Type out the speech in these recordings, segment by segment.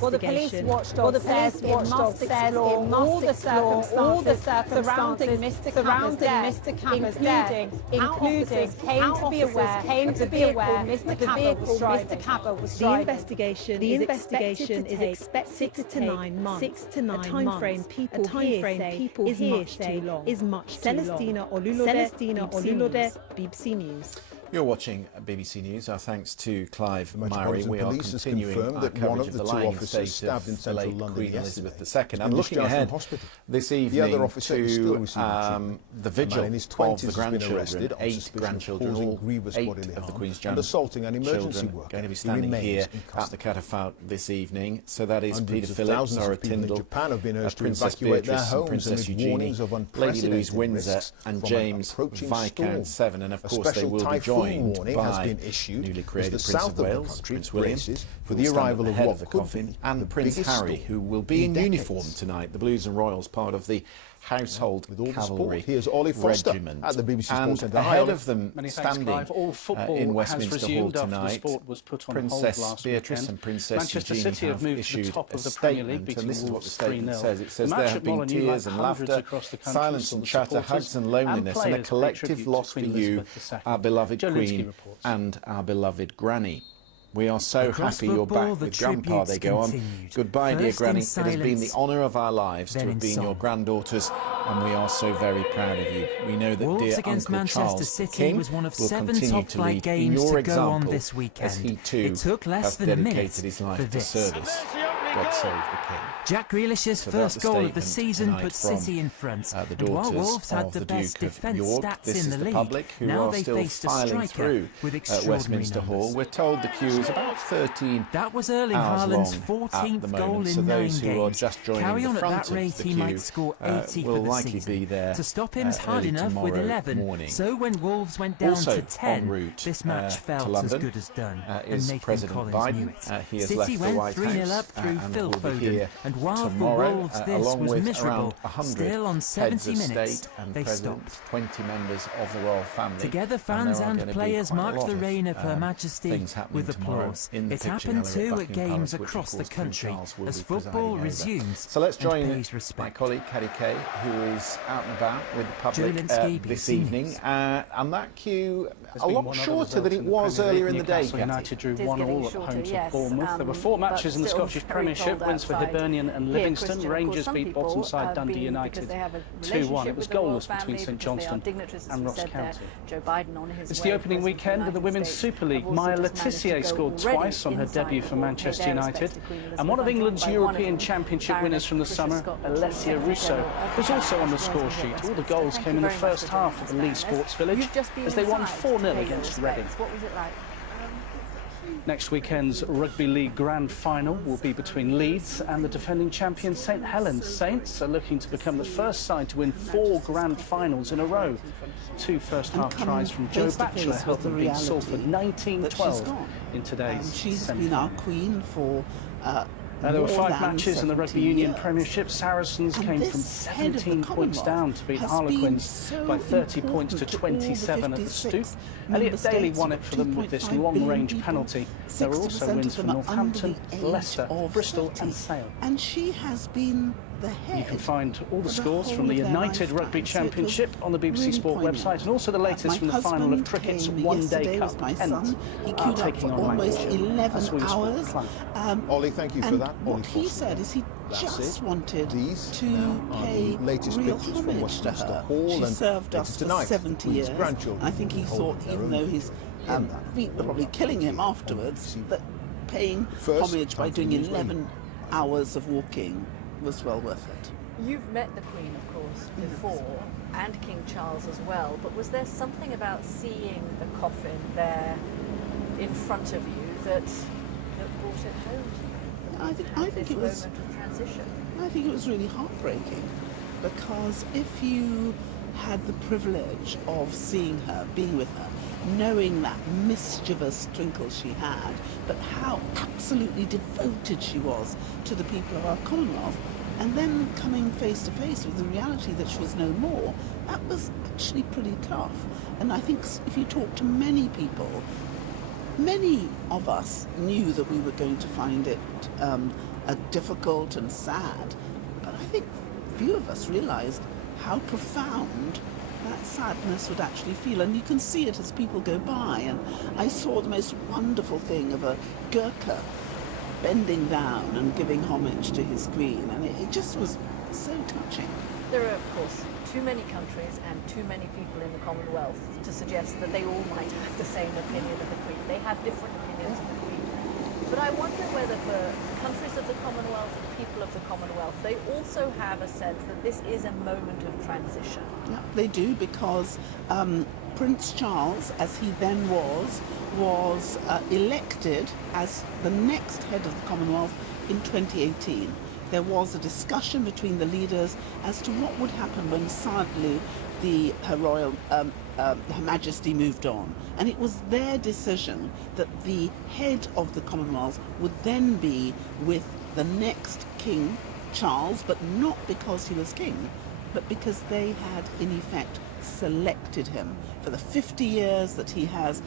Well, the police watchdog says it must explore all the circumstances surrounding Mr. Cabba's death, including came to be aware Mr. Cabba was driving. The investigation is expected to take 6 to 9 months. A time frame people here say is much too long. Celestina Olulode, BBC News. You're watching BBC News. Our thanks to Clive Murray. We are continuing our coverage of the lying state of the late Queen Elizabeth II. And looking ahead this evening to the vigil of the grandchildren, 8 grandchildren, all 8 of the Queen's grandchildren going to be standing here at the catafalque this evening. So that is Peter Phillips, Zora Tindall, Princess Beatrice and Princess Eugenie, Lady Louise Windsor and James Viscount Severn. And of course they will be joined by newly created Prince of Wales, Prince William, for the arrival of what the coffin, and Prince Harry, who will be in uniform tonight, the Blues and Royals, part of the Household Cavalry Regiment. At the BBC Sports And ahead of them standing in Westminster Hall tonight, Princess Beatrice and Princess Eugenie have issued a statement, and this is what the statement says. It says there have been tears and laughter, silence and chatter, hugs and loneliness, and a collective loss for you, our beloved Queen and our beloved Granny. We are so happy you're back with Grandpa, they go on. Goodbye, dear Granny. It has been the honour of our lives to have been your granddaughters, and we are so very proud of you. We know that dear Uncle Charles the King will continue to lead in your example as he too has dedicated his life to service. God save the King. Jack Grealish's first goal of the season put City in front. And while Wolves had the best defence stats in the league, now they faced a striker with extraordinary numbers. We're told the queue is about 13 That was Erling Haaland's 14th goal in 9 games. Carry on at that rate, he might score 80 for the season. To stop him's hard enough with 11. So when Wolves went down to 10, this match felt as good as done. And Nathan Collins knew it. City went 3-0 up through Phil Foden, and while for Wolves this was miserable, still on 70 minutes they stopped. 20 members of the royal family. Together fans and players marked the reign of Her Majesty with applause. It happened too at games across the country as football resumes. So let's join my colleague Caddy Kay, who is out and about with the public this evening. And that queue a lot shorter than it was earlier in the day. United drew 1-1 at home to Bournemouth. There were 4 matches in the Scottish Premiership, wins for Hibernian and Livingston. Rangers beat bottom side Dundee United 2-1. It was goalless between St Johnstone and Ross County. It's the opening weekend of the Women's Super League. Maya Le Tissier scored twice on her debut for Manchester United. And one of England's European Championship winners from the summer, Alessia Russo, was also on the score sheet. All the goals came in the first half of the Leeds Sports Village as they won 4-0 against Reading. What was it like? Next weekend's Rugby League Grand Final will be between Leeds and the defending champion St Helens. Saints are looking to become the first side to win 4 Grand Finals in a row. 2 first-half tries from Joe Batchelor helped them beat Salford 19-12 in today's She's been our queen for there were 5 matches in the Rugby Union Premiership. Saracens came from 17 points down to beat Harlequins by 30 points to 27 at the Stoop. Elliot Daly won it for them with this long-range penalty. There were also wins for Northampton, Leicester, Bristol and Sale. And she has been the head. You can find all the scores from the United Rugby Championship on the BBC Sport website, and also the latest from the final of cricket's One-Day Cup. Kent he queued up for almost 11 hours. Ollie, thank you for that. What he said is he just wanted to pay real homage to her. She served us for 70 years. I think he thought, even though his feet were probably killing him afterwards, that paying homage by doing 11 hours of walking was well worth it. You've met the Queen, of course, before, and King Charles as well, but was there something about seeing the coffin there in front of you that brought it home to you? I think it was moment of transition. I think it was really heartbreaking, because if you had the privilege of seeing her, being with her, knowing that mischievous twinkle she had, but how absolutely devoted she was to the people of our Commonwealth, and then coming face to face with the reality that she was no more, that was actually pretty tough. And I think if you talk to many people, many of us knew that we were going to find it difficult and sad. But I think few of us realised how profound that sadness would actually feel. And you can see it as people go by. And I saw the most wonderful thing of a Gurkha bending down and giving homage to his queen. And it just was so touching. There are, of course, too many countries and too many people in the Commonwealth to suggest that they all might have the same opinion of the Queen. They have different opinions of the Queen. But I wonder whether for countries of the Commonwealth and people of the Commonwealth, they also have a sense that this is a moment of transition. Yeah, they do, because Prince Charles, as he then was elected as the next head of the Commonwealth in 2018. There was a discussion between the leaders as to what would happen when sadly Her Majesty moved on. And it was their decision that the head of the Commonwealth would then be with the next King, Charles, but not because he was king, but because they had in effect selected him for the 50 years that he has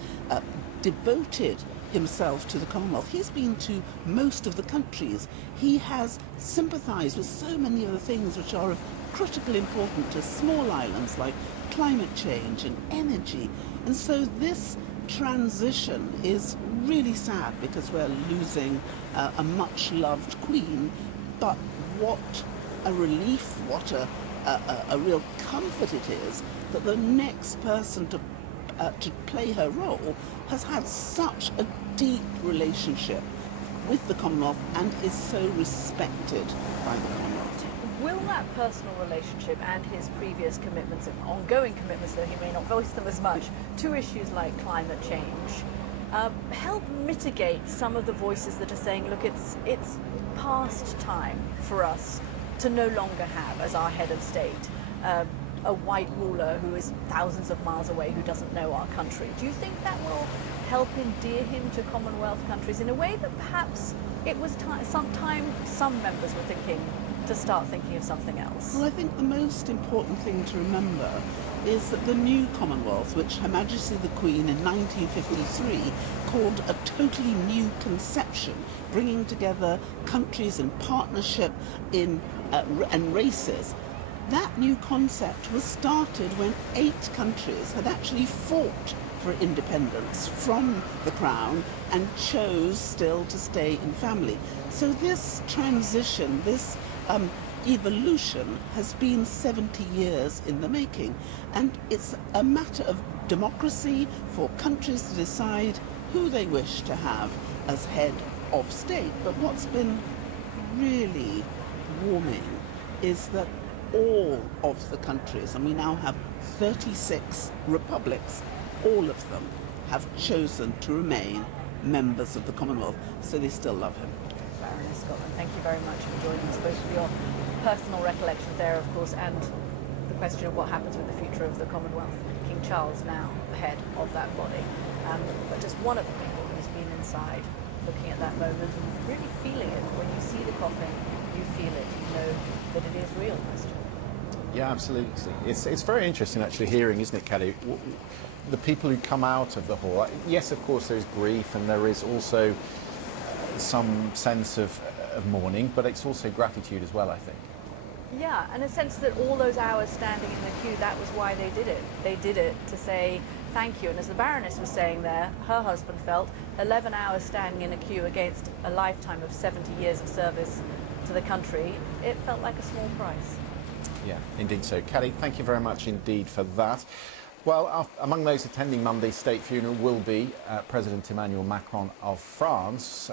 devoted himself to the Commonwealth. He's been to most of the countries. He has sympathised with so many of the things which are of critical importance to small islands like climate change and energy. And so this transition is really sad because we're losing a much-loved queen, but what a relief, what a real comfort it is that the next person to play her role has had such a deep relationship with the Commonwealth and is so respected by the Commonwealth. Will that personal relationship and his previous commitments, and ongoing commitments, though he may not voice them as much, to issues like climate change, help mitigate some of the voices that are saying, look, it's past time for us to no longer have, as our head of state, a white ruler who is thousands of miles away, who doesn't know our country? Do you think that will help endear him to Commonwealth countries in a way that perhaps it was some members were thinking to start thinking of something else? Well, I think the most important thing to remember is that the new Commonwealth, which Her Majesty the Queen in 1953 called a totally new conception, bringing together countries in partnership and races, that new concept was started when 8 countries had actually fought for independence from the Crown and chose still to stay in family. So this transition, this evolution has been 70 years in the making, and it's a matter of democracy for countries to decide who they wish to have as head of state. But what's been really warming is that all of the countries, and we now have 36 republics, all of them have chosen to remain members of the Commonwealth, so they still love him. Baroness Scotland, thank you very much for joining us, both for your personal recollections there, of course, and the question of what happens with the future of the Commonwealth. King Charles now the head of that body, but just one of the people who's been inside, looking at that moment and really feeling it. When you see the coffin, you feel it, you know that it is real, Christian. Yeah, absolutely. It's very interesting actually hearing, isn't it, Kelly, the people who come out of the hall. Yes, of course, there's grief and there is also some sense of mourning, but it's also gratitude as well, I think. Yeah, and a sense that all those hours standing in the queue, that was why they did it. They did it to say thank you. And as the Baroness was saying there, her husband felt 11 hours standing in a queue against a lifetime of 70 years of service to the country, it felt like a small price. Yeah, indeed so. Kelly, thank you very much indeed for that. Well, among those attending Monday's state funeral will be President Emmanuel Macron of France,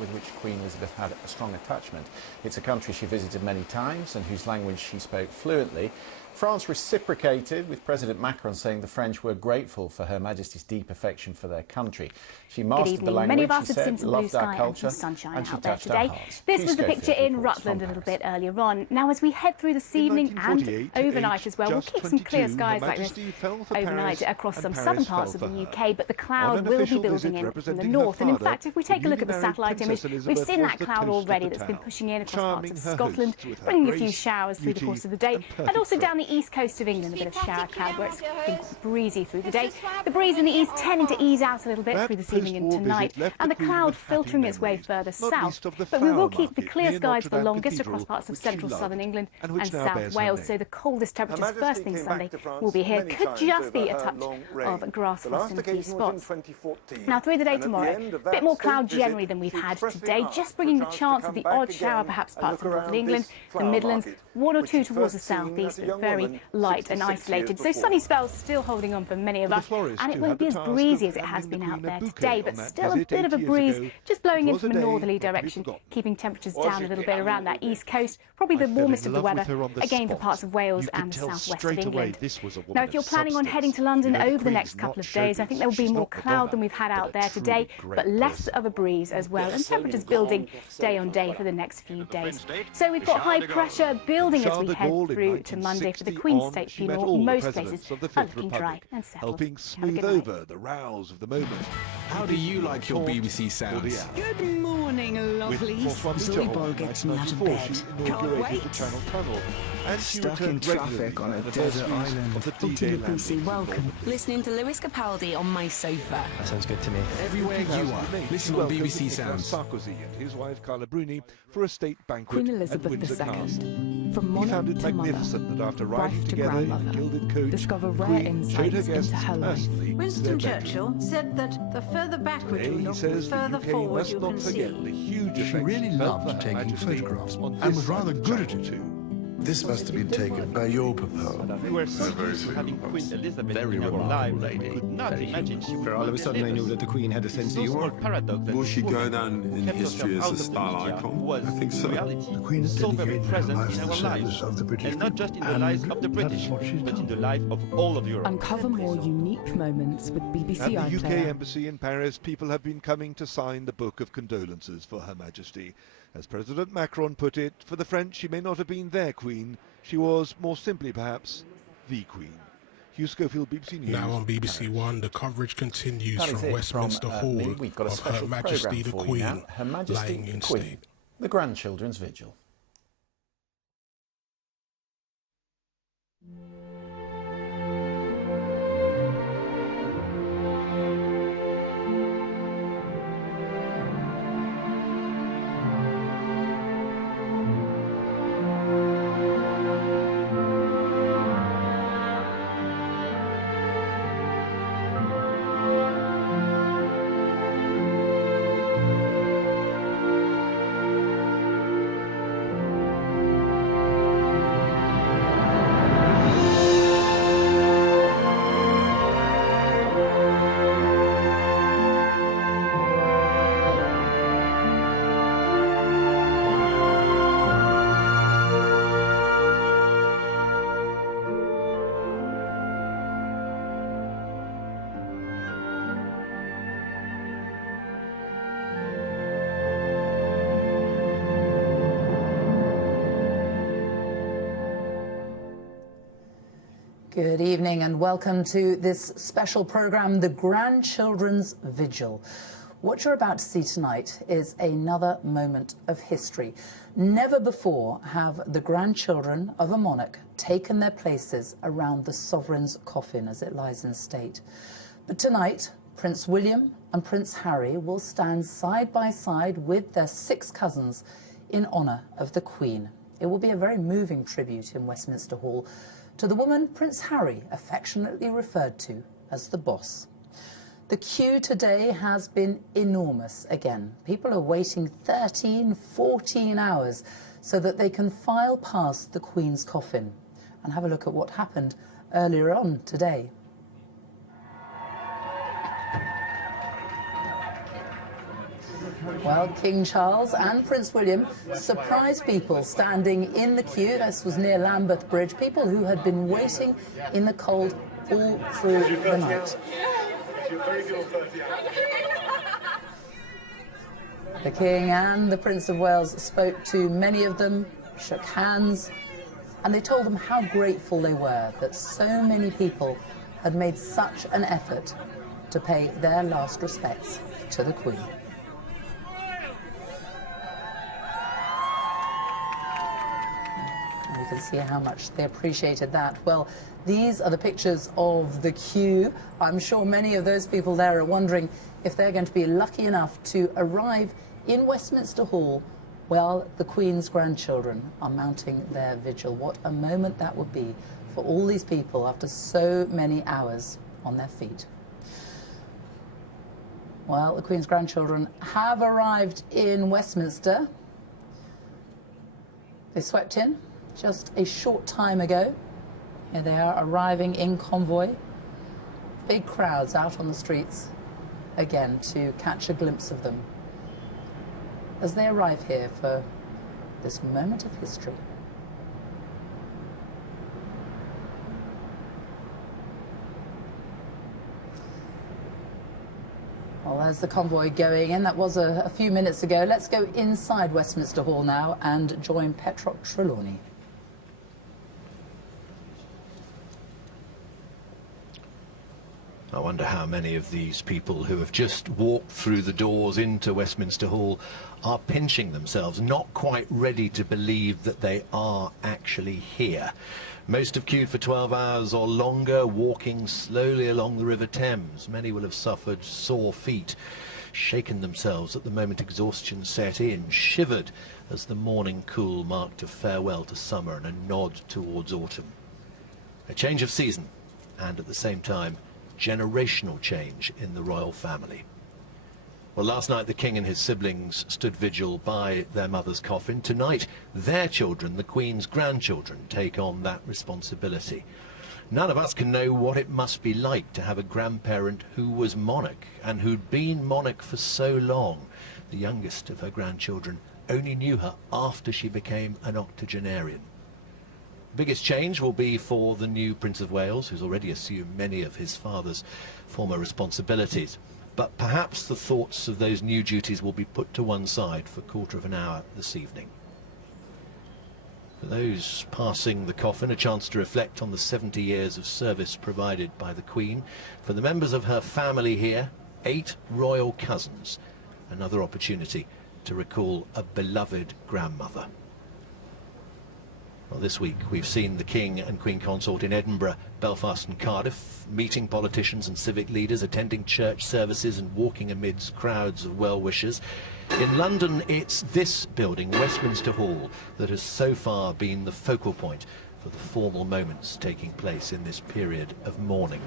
with which Queen Elizabeth had a strong attachment. It's a country she visited many times and whose language she spoke fluently. France reciprocated, with President Macron saying the French were grateful for Her Majesty's deep affection for their country. She mastered the language, many of us she have said, seen some blue loved our sky culture, and some sunshine and she out there touched our today. hearts. This Please was the go for picture the in reports Rutland a from little Paris. bit earlier on. Now, as we head through this evening and overnight as well, we'll keep some clear skies like this overnight across some southern parts of the UK, but the cloud will be building in from the north. And in fact, if we take a look at the satellite image, we've seen that cloud already that's been pushing in across parts of Scotland, bringing a few showers through the course of the day, and also down the the east coast of England, a bit of shower cloud where it's been breezy through the day. The breeze in the east tending to ease out a little bit through this evening and tonight, and the cloud filtering its way further south. But we will keep the clear skies for longest across parts of central southern England and South Wales, so the coldest temperatures first thing Sunday will be here. Could just be a touch of grass frost in a few spots. Now through the day tomorrow, a bit more cloud generally than we've had today, just bringing the chance of the odd shower perhaps parts of northern England, the Midlands, one or two towards the southeast, but very light and isolated. So sunny spells still holding on for many of us, and it won't be as breezy as it has been out there today, but still a bit of a breeze just blowing in from a northerly direction, keeping temperatures down a little bit around that east coast. Probably the warmest of the weather, again for parts of Wales and the southwest of England. Now, if you're planning on heading to London over the next couple of days, I think there will be more cloud than we've had out there today, but less of a breeze as well, and temperatures building day on day for the next few days. So we've got high pressure building as we head through to Monday for the Queen's State funeral. Most places are looking dry and settled. Helping smooth over the rows of the moment. How do you like your BBC sounds? Good morning, lovelies. Zoe Ball gets me out of bed. Can't wait. Stuck in traffic on a desert island. Up to the BBC Welcome. Listening to Lewis Capaldi on my sofa. That sounds good to me. Everywhere you are, listen on BBC Sounds. Sarkozy and his wife Carla Bruni for a state banquet Queen Elizabeth II. From monarch to mother, that after riding to together in a grandmother, gilded coach, discover rare insights into her life. Winston Churchill said that the further backward you look, the further forward you can see. She really loved taking photographs and was rather good at it too. This must have been taken by your papa. We were so used to having Queen Elizabeth in our lives that we could not imagine she would all of a sudden I knew that the Queen had a sense of humour. Will she go down in history as a style icon? I think so. The Queen is so very present in our lives, and not just in the lives of the British, but in the life of all of Europe. Uncover more unique moments with BBC At the UK iPlayer. Embassy in Paris, people have been coming to sign the Book of Condolences for Her Majesty. As President Macron put it, for the French, she may not have been their Queen. She was, more simply perhaps, the Queen. Hugh Schofield, BBC News. Now on BBC One, the coverage continues from Westminster Hall of Her Majesty the Queen, lying in state. The Grandchildren's Vigil. Good evening and welcome to this special program, The Grandchildren's Vigil. What you're about to see tonight is another moment of history. Never before have the grandchildren of a monarch taken their places around the sovereign's coffin as it lies in state. But tonight, Prince William and Prince Harry will stand side by side with their 6 cousins in honour of the Queen. It will be a very moving tribute in Westminster Hall to the woman Prince Harry affectionately referred to as the boss. The queue today has been enormous again. People are waiting 13, 14 hours so that they can file past the Queen's coffin and have a look at what happened earlier on today. Well, King Charles and Prince William surprised people standing in the queue. This was near Lambeth Bridge, people who had been waiting in the cold all through the night. The King and the Prince of Wales spoke to many of them, shook hands, and they told them how grateful they were that so many people had made such an effort to pay their last respects to the Queen. You could see how much they appreciated that. Well, these are the pictures of the queue. I'm sure many of those people there are wondering if they're going to be lucky enough to arrive in Westminster Hall while the Queen's grandchildren are mounting their vigil. What a moment that would be for all these people after so many hours on their feet. Well, the Queen's grandchildren have arrived in Westminster. They swept in just a short time ago. Here they are arriving in convoy. Big crowds out on the streets again to catch a glimpse of them as they arrive here for this moment of history. Well, there's the convoy going in. That was a few minutes ago. Let's go inside Westminster Hall now and join Petroc Trelawney. I wonder how many of these people who have just walked through the doors into Westminster Hall are pinching themselves, not quite ready to believe that they are actually here. Most have queued for 12 hours or longer, walking slowly along the River Thames. Many will have suffered sore feet, shaken themselves at the moment exhaustion set in, shivered as the morning cool marked a farewell to summer and a nod towards autumn. A change of season, and at the same time, generational change in the royal family. Well, last night the King and his siblings stood vigil by their mother's coffin. Tonight, their children, the Queen's grandchildren, take on that responsibility. None of us can know what it must be like to have a grandparent who was monarch and who'd been monarch for so long. The youngest of her grandchildren only knew her after she became an octogenarian. The biggest change will be for the new Prince of Wales, who's already assumed many of his father's former responsibilities. But perhaps the thoughts of those new duties will be put to one side for a quarter of an hour this evening. For those passing the coffin, a chance to reflect on the 70 years of service provided by the Queen. For the members of her family here, 8 royal cousins, another opportunity to recall a beloved grandmother. Well, this week we've seen the King and Queen Consort in Edinburgh, Belfast and Cardiff, meeting politicians and civic leaders, attending church services and walking amidst crowds of well-wishers. In London, it's this building, Westminster Hall, that has so far been the focal point for the formal moments taking place in this period of mourning.